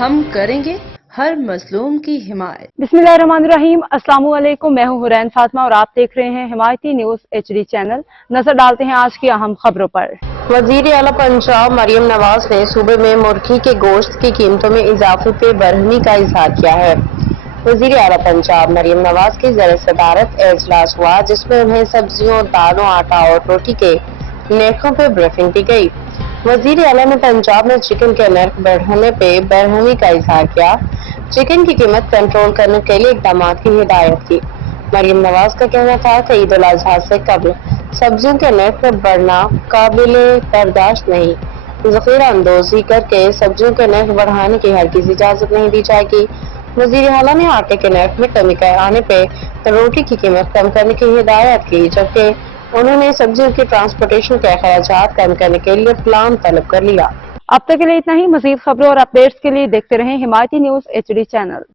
ہم کریں گے ہر مظلوم کی حمایت۔ बिस्मिल्लाहिर्रहमानिर्रहीम। अस्सलाम वालेकुम। मैं हूं हुरैन फातिमा और आप देख रहे हैं हिमायती न्यूज HD चैनल। नजर डालते हैं आज की अहम खबरों पर। वजीर आला पंजाब मरियम नवाज ने सूबे में मुर्गी के गोश्त की कीमतों में इजाफे पे बरहमी का इजहार किया है। वजीर आला पंजाब मरियम नवाज की ज़र सदारत इजलास हुआ, जिसमें उन्हें सब्जियों, दालों, आटा और रोटी के नरखों पे ब्रीफिंग दी गई। वजीर आला ने पंजाब में चिकन के नर्ख बढ़ने पे बरहमी का इजहार किया। चिकन की कीमत कंट्रोल करने के लिए इकदाम की हिदायत की। मरियम नवाज का कहना था कि ईद उल अजहा से कबल सब्जियों के नर्ख में बढ़ना काबिले बर्दाश्त नहीं। ज़ख़ीरा अंदोज़ी करके सब्जियों के नर्ख बढ़ाने की हरगिज़ इजाज़त नहीं दी जाएगी। वज़ीर आला ने आटे के नर्ख में कमी आने पे रोटी की कीमत कम करने की हिदायत की, जबकि उन्होंने सब्जियों की ट्रांसपोर्टेशन के अखराजात कम करने के लिए प्लान तलब कर लिया। अब तक के लिए इतना ही। मज़ीद खबरों और अपडेट्स के लिए देखते रहें हिमायती न्यूज HD चैनल।